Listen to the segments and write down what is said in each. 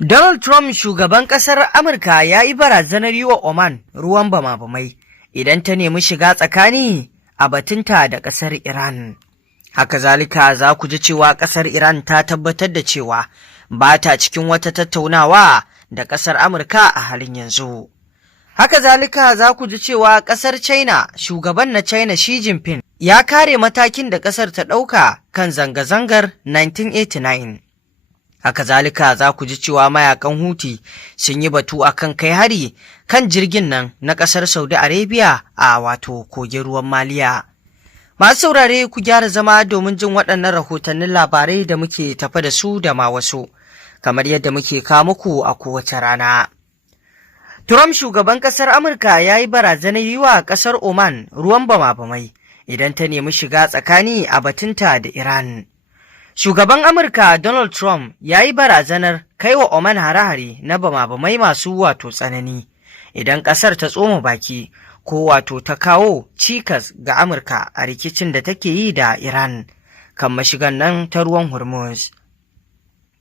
Donald Trump shugaban ƙasar Amurka ya yi barazanar yi wa Oman ruwan bama-bamai idan ta nemi shiga tsakani a batunta da ƙasar Iran. Haka zalika za ku ji cewa ƙasar Iran ta tabbatar da cewa ba ta cikin wata tattaunawa da ƙasar Amurka a halin yanzu. Haka zalika za ku ji cewa ƙasar China, shugaban na China Xi Jinping ya kare matakin da ƙasar ta ɗauka kan zanga-zangar 1989. Haka zalika za ku ji cewa mayakan Houthi sun yi batu akan kai hari kan jirgin nan na ƙasar Saudi Arabia a wato kogin ruwan Maliya. Masu saurare ku gyara zama domin jin waɗannan rahotannin labarai da muke tafa da su da ma wasu, kamar yadda muke kawo muku a kowace rana. Trump shugaban ƙasar Amurka ya yi barazanar yi wa ƙasar Oman ruwan bama-bamai idan ta nemi shiga tsakani a batunta da Iran. Shugaban Amurka Donald Trump ya yi barazanar kai wa Oman hare-hare na bama-bamai masu wato tsanani idan ƙasar ta tsoma baki ko wato ta kawo cikas ga Amurka a rikicin da take yi da Iran kan mashigan nan ta ruwan Hormuz.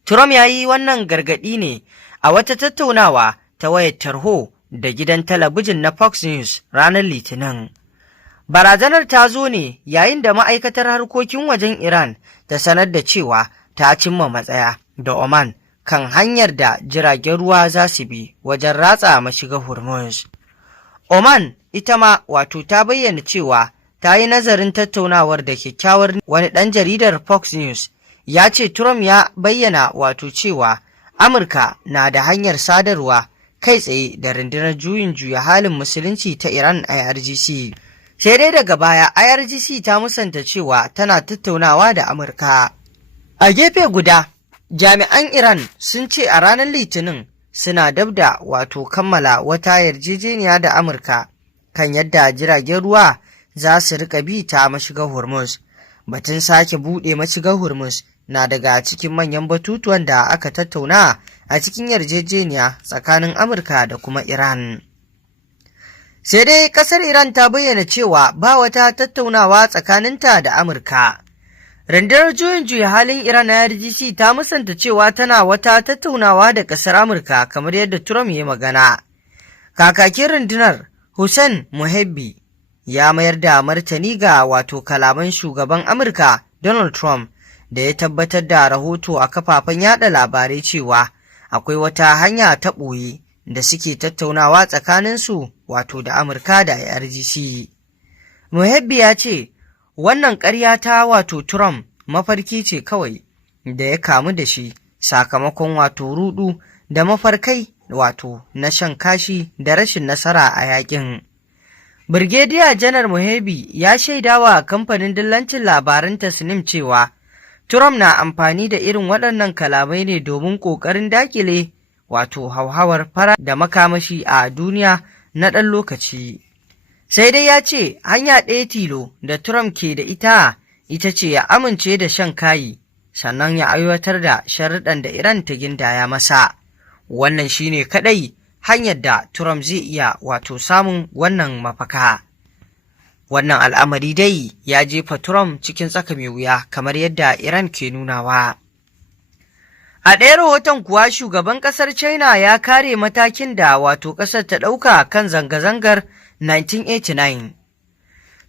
Trump ya yi wannan gargaɗi ne a wata tattaunawa ta wayar tarho da gidan talabijin na Fox News ranar Litinin. Barazanar ta zo ne yayin da ma'aikatar harkokin wajen Iran ta sanar da cewa ta cimma matsaya da Oman kan hanyar da jiragen ruwa za su bi wajen ratsa mashigar Hormuz. Oman ita ma wato ta bayyana cewa ta yi nazarin tattaunawar da kyakkyawar. Wani ɗan jaridar Fox News ya ce Trump ya bayyana wato cewa Amurka na da hanyar sadarwa kai tsaye da rundunar juyin juya halin musulunci ta Iran IRGC. Sai dai daga baya IRGC ta musanta cewa tana tattaunawa da Amurka. A gefe guda, jami'an Iran sun ce a ranar Litinin suna dab da wato kammala wata yarjejeniya da Amurka kan yadda jiragen ruwa za su rika bi ta mashigar Hormuz. Batun sake buɗe mashigar Hormuz na daga cikin manyan batutuwan da aka tattauna a cikin yarjejeniya tsakanin Amurka da kuma Iran. Sai dai ƙasar Iran ta bayyana cewa ba wata tattaunawa tsakaninta da Amurka. Rundunar juyin juya halin Iran na IRGC ta musanta cewa tana wata tattaunawa da ƙasar Amurka kamar yadda Trump ya magana. Kakakin rundunar Hussein Muhebbi ya mayar da martani ga wato kalaman shugaban Amurka Donald Trump da ya tabbatar da rahoto a kafafen yada labarai cewa akwai wata hanya ta ɓoye da suke tattaunawa tsakaninsu wato da Amurka da IRGC. Muhebbi ya ce, wannan ƙarya ta wato Trump mafarki ce kawai da ya kamu da shi sakamakon wato rudu da mafarkai wato na shan kashi da rashin nasara a yakin. Brigadier Janar Muhebbi ya shaidawa kamfanin dillancin labaran Tasnim cewa Trump na amfani da irin waɗannan kalamai ne domin ƙoƙarin dakile wato hauhawar fara da makamashi a duniya na ɗan lokaci. Sai dai ya ce hanya ɗaya tilo da Trump ke da ita ce ya amince da shan kayi sannan ya aiwatar da sharuɗan da Iran ta gindaya masa. Wannan shine kaɗai hanyar da Trump zai iya wato samun wannan mafaka. Wannan al'amari dai ya jefa Trump cikin tsaka mai wuya kamar yadda Iran ke nunawa. A ɗaya rahoton kuwa shugaban ƙasar China ya kare matakin da wato ƙasar ta ɗauka kan zanga-zangar 1989.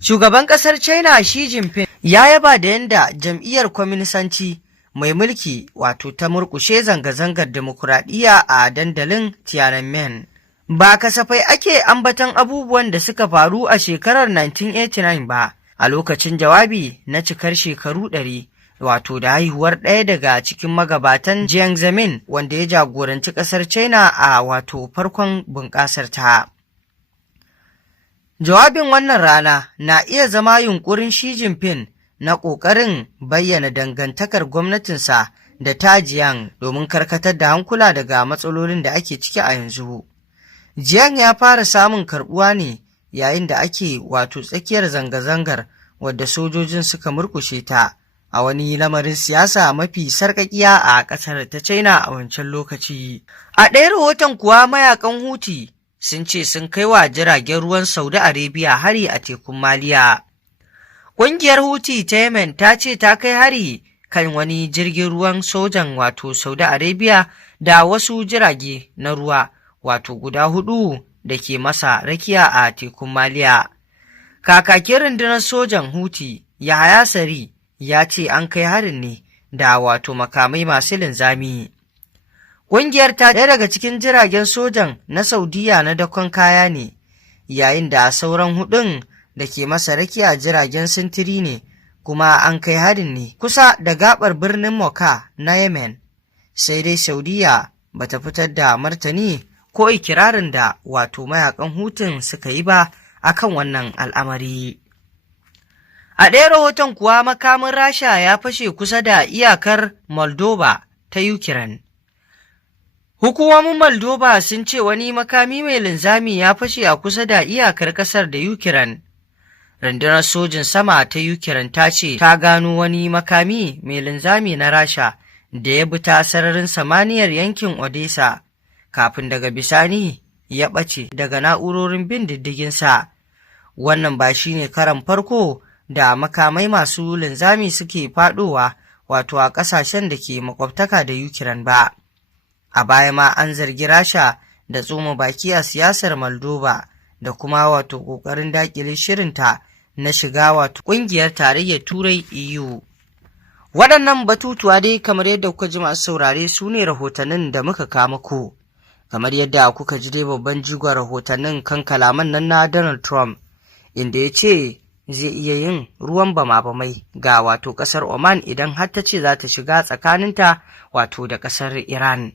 Shugaban ƙasar China Xi Jinping ya yaba da yadda jam'iyyar kwaminisanci mai mulki wato ta murƙushe zanga-zangar demokuraɗiyya a dandalin Tiananmen. Ba kasafai ake ambaton abubuwan da suka faru a shekarar 1989 ba a lokacin jawabi na cikar shekaru 100. Wato da haihuwar ɗaya daga cikin magabatan Jiang Zemin wanda ya jagoranci ƙasar China a wato farkon bunƙasar ta. Jawabin wannan rana na iya zama yunƙurin Xi Jinping na ƙoƙarin bayyana dangantakar gwamnatinsa da ta Jiang domin karkatar da hankula daga matsalolin da ake ciki a yanzu. Jiang ya fara samun karɓuwa ne yayin da ake wato tsakiyar zanga-zangar wadda sojojin suka murƙushe ta. A wani lamarin siyasa mafi sarƙaƙiya a ƙasar ta China a wancan lokaci. A ɗaya rahoton kuwa mayakan Houthi sun ce sun kai wa jiragen ruwan Saudi Arabia hari a tekun Maliya. Ƙungiyar Houthi ta Yemen ta ce ta kai hari kan wani jirgin ruwan sojan wato Saudi Arabia da wasu jirage na ruwa wato guda 4 da ke masa rakiya a tekun Maliya. Kakakin rundunar sojan Houthi Yahaya Sari ya ce an kai harin ne da wato makamai masu linzami. Ƙungiyar ta ɗaya daga cikin jiragen sojan na Saudiya na dakon kaya ne, yayin da sauran 4 da ke masa rakiya jiragen sintiri ne, kuma an kai harin ne kusa da gabar birnin Moka na Yemen. Sai dai Saudiya bata fitar da martani ko ikirarin da wato mayakan Hutun suka yi ba akan wannan al'amari. A ɗaya rahoton kuwa makamin Rasha ya fashe kusa da iyakar Moldova ta Ukraine. Hukumomin Moldova sun ce wani makami mai linzami ya fashe a kusa da iyakar ƙasar da Ukraine. Rundunar sojin sama ta Ukraine ta ce ta gano wani makami mai linzami na Rasha da ya bi ta sararin samaniyar yankin Odessa, kafin daga bisani ya ɓace daga na'urorin bin diddiginsa. Wannan ba shi ne karan farko da makamai masu linzami suke faɗowa wato a ƙasashen da ke makwabtaka da Ukraine ba. A baya ma an zargi Rasha da tsoma baki a siyasar Moldova da kuma wato ƙoƙarin daƙile shirinta na shiga wato ƙungiyar tarayyar Turai EU. Waɗannan batutuwa dai kamar yadda kuka ji masu saurare su ne rahotannin da muka kama ku. Kamar yadda kuka ji dai babban jigon rahotannin kan kalaman nan na Donald Trump, inda ya ce zai iya yin ruwan bama-bamai ga wato ƙasar Oman idan har ta ce za ta shiga tsakaninta wato da ƙasar Iran.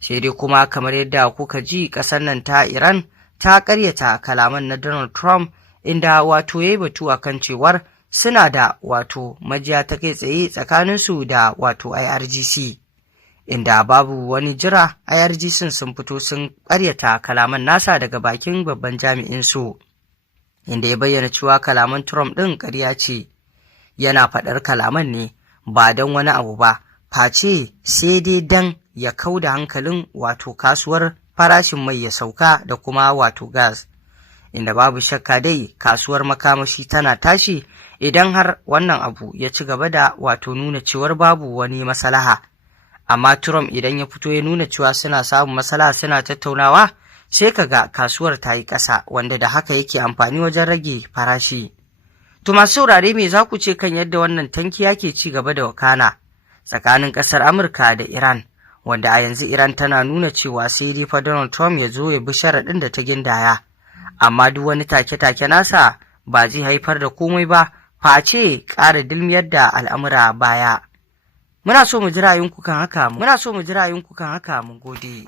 Sai dai kuma kamar yadda kuka ji ƙasar nan ta Iran ta ƙaryata kalaman na Donald Trump, inda wato ya yi batu a kan cewar suna da wato majiya ta kai tsaye tsakaninsu da wato IRGC, inda babu wani jira IRGC sun fito sun ƙaryata kalaman nasa daga bakin babban jami'insu, inda ya bayyana cewa kalaman Trump ɗin ƙarya ce, yana faɗar kalaman ne ba don wani abu ba, face sai dai don ya kauda hankalin wato kasuwar farashin mai ya sauka da kuma wato gas, inda babu shakka dai kasuwar makamashi tana tashi idan har wannan abu ya ci gaba da wato nuna cewar babu wani maslaha. Amma Trump idan ya fito ya nuna cewa suna samun maslaha suna tattaunawa, sai kaga kasuwar ta yi ƙasa, wanda da haka yake amfani wajen rage farashi. To masu saurare me za ku ce kan yadda wannan tankiya ke ci gaba da wakana tsakanin ƙasar Amurka da Iran, wanda a yanzu Iran tana nuna cewa sai dai fa Donald Trump ya zo ya bi sharaɗin da ta gindaya, amma duk wani take-take nasa ba zai haifar da komai ba face ƙara dilmiyar da al'amura baya. Muna so mu ji ra'ayinku kan haka, mun gode.